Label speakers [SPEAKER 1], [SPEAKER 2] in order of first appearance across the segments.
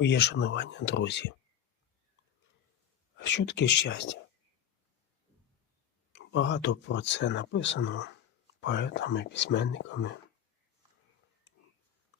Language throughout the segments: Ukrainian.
[SPEAKER 1] Моє шанування, друзі. А що таке щастя? Багато про це написано поетами, письменниками,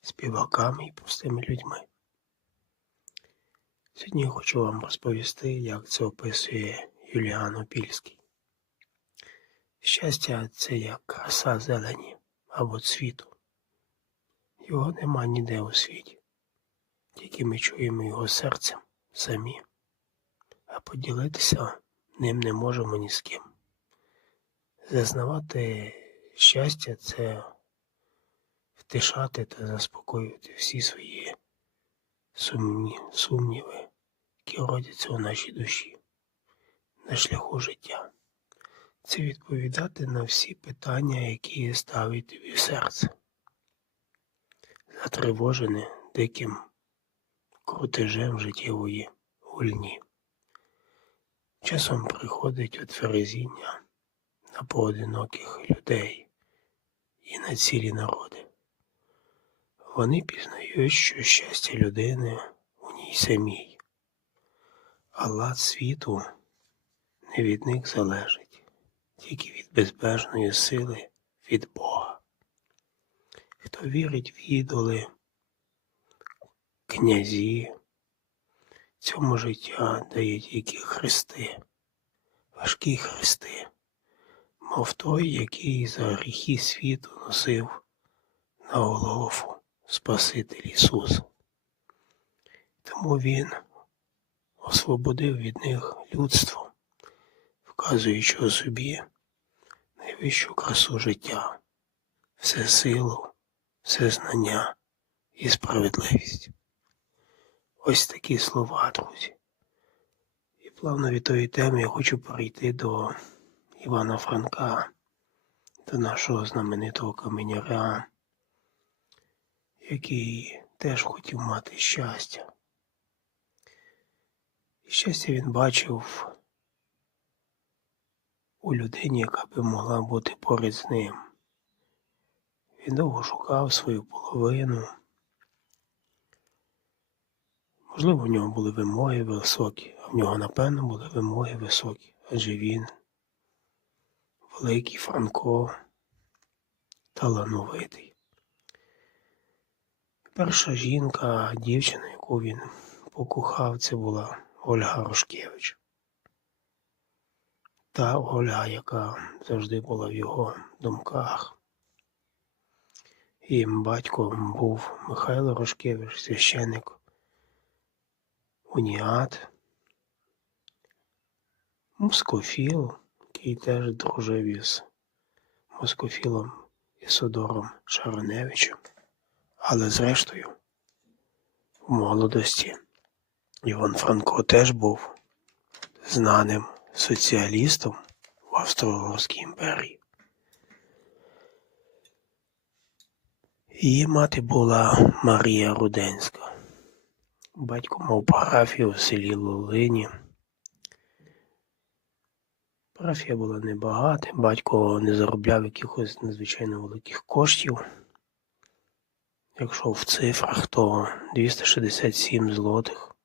[SPEAKER 1] співаками і простими людьми. Сьогодні хочу вам розповісти, як це описує Юліан Опільський. Щастя це як краса зелені або цвіту. Його нема ніде у світі, тільки ми чуємо його серцем самі, а поділитися ним не можемо ні з ким. Зазнавати щастя це втишати та заспокоювати всі свої сумні, сумніви, які родяться у нашій душі, на шляху життя. Це відповідати на всі питання, які ставить тобі в серце. Затривожене диким крутежем життєвої гульні. Часом приходить отверезіння на поодиноких людей і на цілі народи. Вони пізнають, що щастя людини у ній самій, а лад світу не від них залежить, тільки від безбежної сили від Бога. Хто вірить в ідоли, князі, цьому життя дає тільки хрести, важкі хрести, мов той, який за гріхи світу носив на Голгофу Спаситель Ісус. Тому Він освободив від них людство, вказуючи у собі найвищу красу життя, все силу, все знання і справедливість. Ось такі слова, друзі. І плавно від тої теми я хочу перейти до Івана Франка, до нашого знаменитого каменяря, який теж хотів мати щастя. І щастя він бачив у людині, яка би могла бути поряд з ним. Він довго шукав свою половину. Можливо, в нього були вимоги високі, а в нього, напевно, були вимоги високі, адже він великий Франко, талановитий. Перша жінка, дівчина, яку він покохав, це була Ольга Рошкевич. Та Ольга, яка завжди була в його думках. І батьком був Михайло Рошкевич, священник Уніат, Москофіл, який теж дружив із Москофілом Ісодором Шароневичем, але зрештою в молодості Іван Франко теж був знаним соціалістом в Австро-Угорській імперії. Її мати була Марія Руденська. Батько мав парафію в селі Лулині. Парафія була небагата, батько не заробляв якихось надзвичайно великих коштів. Якщо в цифрах, то 267 злотих.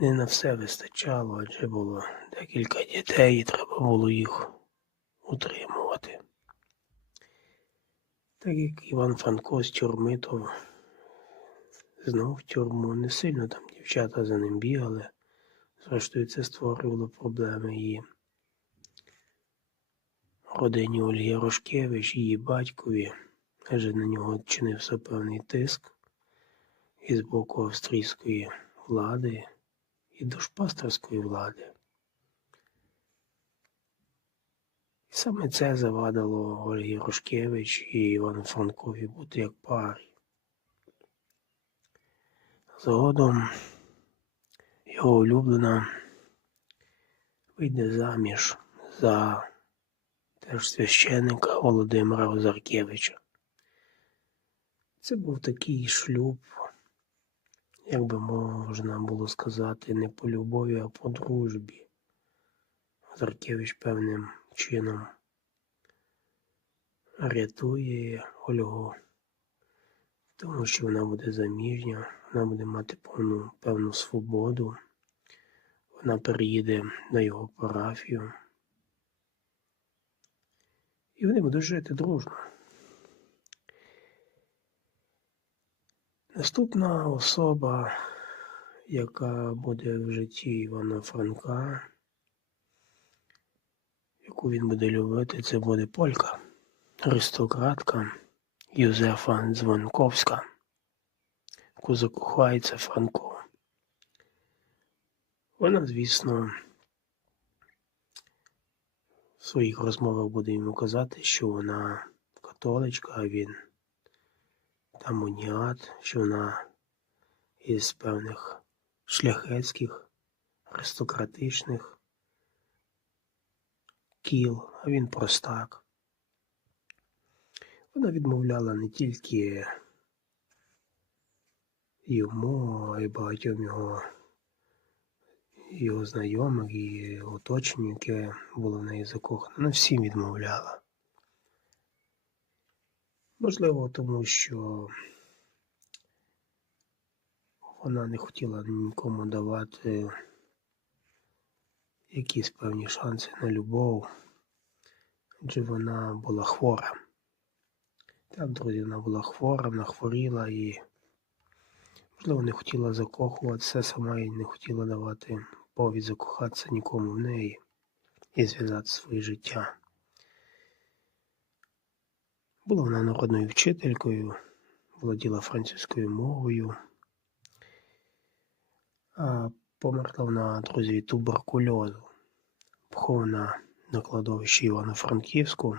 [SPEAKER 1] Не на все вистачало, адже було декілька дітей і треба було їх утримувати. Так як Іван Франко з тюрми, то знов в тюрму. Не сильно там дівчата за ним бігали. Зрештою, це створювало проблеми її родині Ольги Рошкевич, її батькові, адже на нього чинився певний тиск із боку австрійської влади і душпастерської влади. І саме це завадило Ольгі Рошкевич і Івану Франкові бути як парі. Згодом його улюблена вийде заміж за теж священника Володимира Озаркевича. Це був такий шлюб, як би можна було сказати, не по любові, а по дружбі. Озаркевич певним чином рятує Ольгу тому що вона буде заміжня, вона буде мати повну певну свободу. Вона переїде на його парафію. І вони будуть жити дружно. Наступна особа, яка буде в житті Івана Франка, яку він буде любити, це буде полька, аристократка Юзефа Дзвонковська, яку закохається Франко. Вона, звісно, в своїх розмовах буде йому казати, що вона католичка, а він тамоніат, що вона із певних шляхетських, аристократичних кіл, а він простак. Вона відмовляла не тільки йому, а й багатьом його його знайомих і оточенню, яке було в неї закохане. Ну, всім відмовляла. Можливо, тому що вона не хотіла нікому давати якісь певні шанси на любов, адже вона була хвора. Так, друзі, вона була хвора, вона хворіла і, можливо, не хотіла закохуватися сама і не хотіла давати повід закохатися нікому в неї і зв'язати своє життя. Була вона народною вчителькою, володіла французькою мовою, а померла вона, друзі, туберкульозу, похована на кладовищі Івано-Франківську.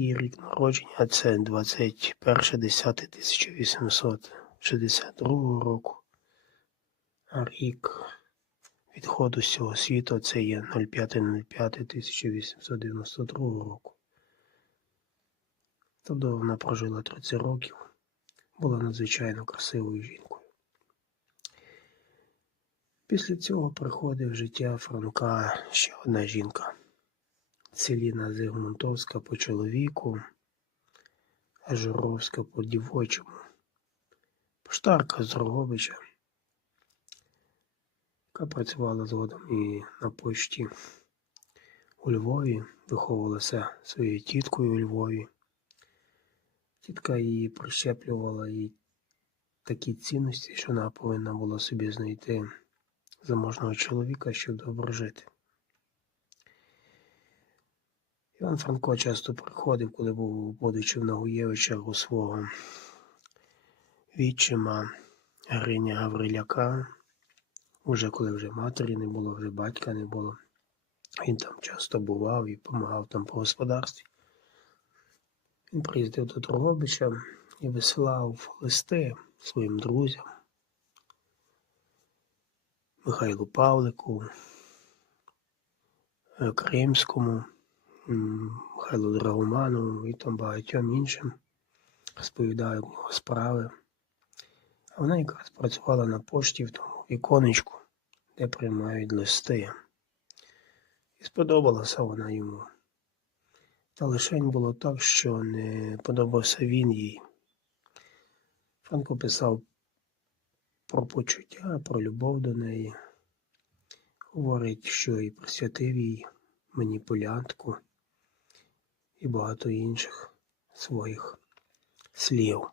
[SPEAKER 1] Її рік народження це 21.10.1862 року. А рік відходу з цього світу це є 05.05.1892 року. Тобто вона прожила 30 років, була надзвичайно красивою жінкою. Після цього приходить в життя Франка ще одна жінка. Целіна Зигмунтовська по чоловіку, а Журовська по дівочому, поштарка з Рогобича, яка працювала згодом і на пошті у Львові, виховувалася своєю тіткою у Львові. Тітка її прищеплювала їй такі цінності, що вона повинна була собі знайти заможного чоловіка, щоб добре жити. Іван Франко часто приходив, коли був будучи в Нагуєвичах у свого відчима Гриня Гавриляка, уже коли вже матері не було, вже батька не було. Він там часто бував і допомагав там по господарстві. Він приїздив до Дрогобича і висилав листи своїм друзям, Михайлу Павлику, е, Кримському, Михайлу Драгоманову і там багатьом іншим. Розповідав його справи. А вона якраз працювала на пошті в тому віконечку, де приймають листи. І сподобалася вона йому. Та лишень було так, що не подобався він їй. Франко писав про почуття, про любов до неї. Говорить, що і присвятив їй маніпулянтку і багато інших своїх слів.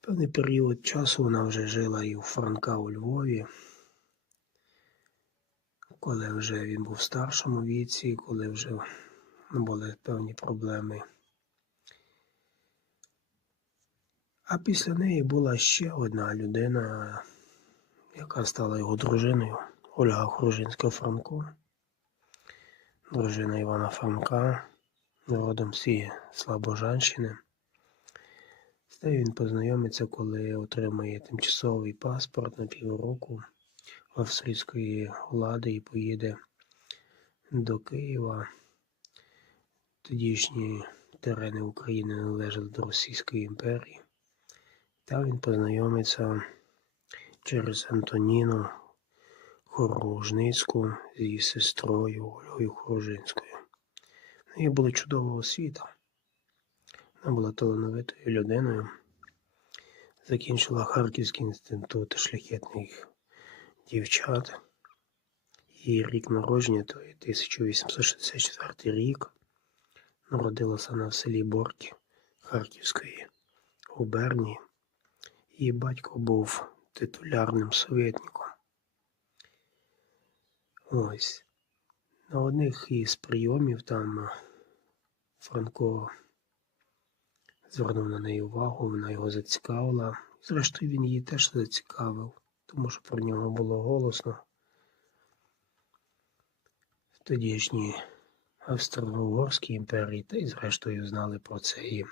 [SPEAKER 1] Певний період часу вона вже жила і у Франка у Львові коли вже він був в старшому віці, коли вже були певні проблеми. А після неї була ще одна людина, яка стала його дружиною, Ольга Хружинська Франко, дружина Івана Франка, родом з Слабожанщини. З нею він познайомиться, коли отримає тимчасовий паспорт на півроку австрійської влади і поїде до Києва. Тодішні терени України належали до Російської імперії. Там він познайомиться через Антоніну Хоружницьку з її сестрою Ольгою Хоружинською. У неї була чудова освіта. Вона була талановитою людиною. Закінчила Харківський інститут шляхетних дівчат. Її рік народження то 1864 рік. Народилася в селі Борки Харківської губернії. Її батько був титулярним советником. Ось. На одних із прийомів там е, Франко звернув на неї увагу, вона його зацікавила. Зрештою, він її теж зацікавив, тому що про нього було голосно. В тодішній Австро-Угорській імперії, та й зрештою знали про це і в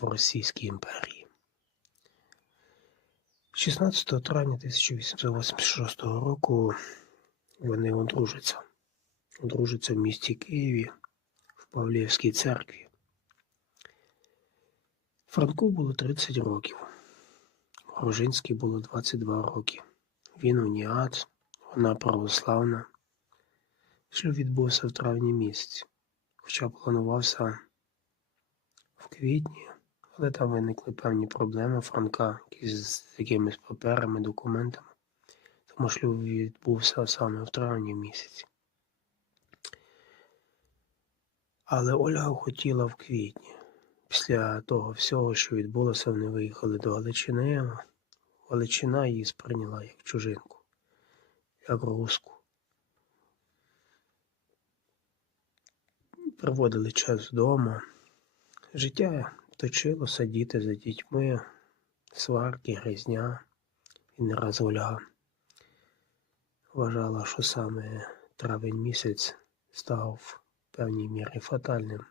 [SPEAKER 1] Російській імперії. 16 травня 1886 року вони одружаться. Одружаться в місті Києві в Павлівській церкві. Франку було 30 років. Гружинській було 22 роки. Він уніат, вона православна. Шлюб відбувся в травні місяці, хоча планувався в квітні, але там виникли певні проблеми Франка з якимись паперами, документами. Тому шлюб відбувся саме в травні місяці. Але Ольга хотіла в квітні. Після того всього, що відбулося, вони виїхали до Галичини. Галичина її сприйняла як чужинку, як руску. Проводили час вдома. Життя точилося, діти за дітьми, сварки, гризня. І не раз Ольга вважала, що саме травень місяць став в певній мірі фатальним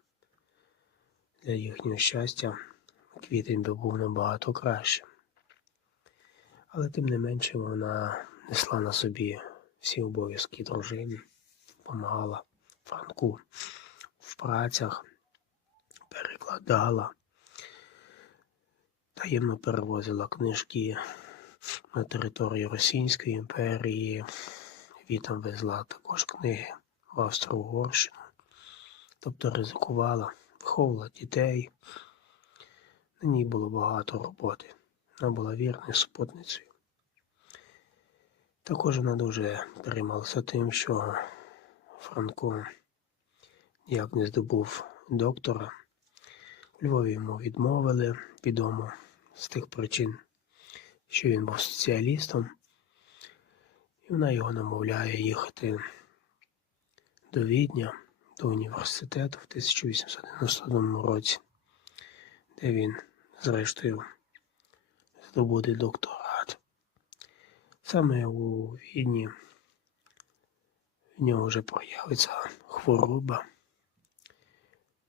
[SPEAKER 1] для їхнього щастя. Квітень би був набагато краще. Але тим не менше вона несла на собі всі обов'язки дружини, допомагала Франку в працях, перекладала, таємно перевозила книжки на територію Російської імперії. Вітам везла також книги в Австро-Угорщину, тобто ризикувала, виховувала дітей. На ній було багато роботи. Вона була вірною спутницею. Також вона дуже переймалася тим, що Франко ніяк не здобув доктора. У Львові йому відмовили відомо з тих причин, що він був соціалістом, і вона його намовляє їхати до Відня, до університету в 1891 році, де він, зрештою, здобуде докторат. Саме у Відні в нього вже проявиться хвороба,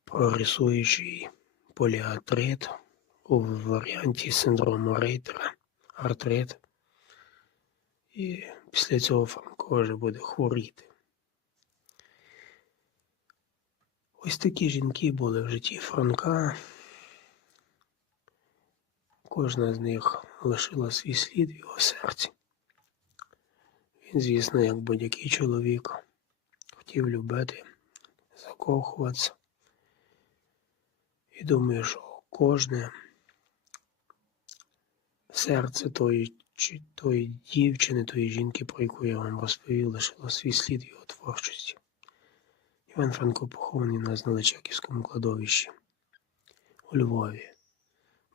[SPEAKER 1] прогресуючий поліатрит у варіанті синдрому Рейтера, артрит. І після цього Франко вже буде хворіти. Ось такі жінки були в житті Франка. Кожна з них лишила свій слід в його серці. Він, звісно, як будь-який чоловік, хотів любити, закохуватися. І думаю, що кожне серце тої, чи тої дівчини, тої жінки, про яку я вам розповів, лишило свій слід його творчості. Іван Франко похований на Знеличаківському кладовищі у Львові.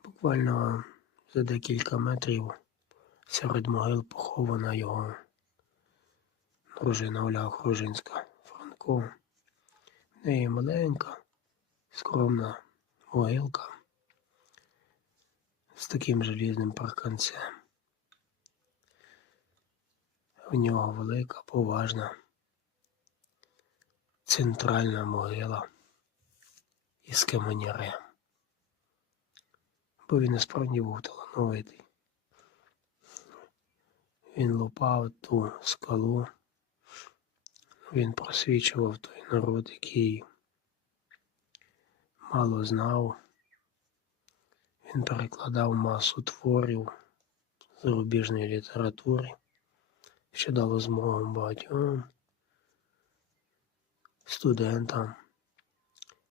[SPEAKER 1] Буквально за декілька метрів серед могил похована його дружина Оля Хружинська Франко. В неї маленька, скромна могилка з таким желізним парканцем. В нього велика, поважна, центральна могила із каменярем. Бо він насправді був талановитий. Він лупав ту скалу, він просвічував той народ, який мало знав. Він перекладав масу творів зарубіжної літератури, що дало змогу багатьом студентам